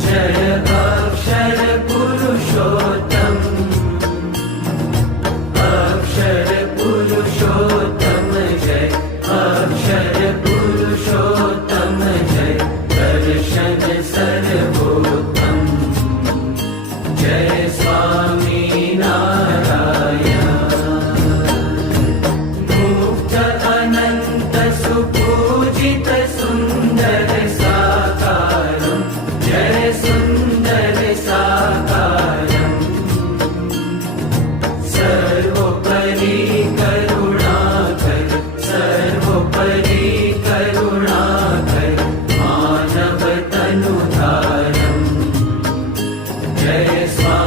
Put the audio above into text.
जय अक्षर पुरुषोत्तम। अक्षर पुरुषोत्तम जय अक्षर पुरुषोत्तम जय सर्वोत्तम। जय स्वामी नारायण। अनन्त सुपूजित it's fine.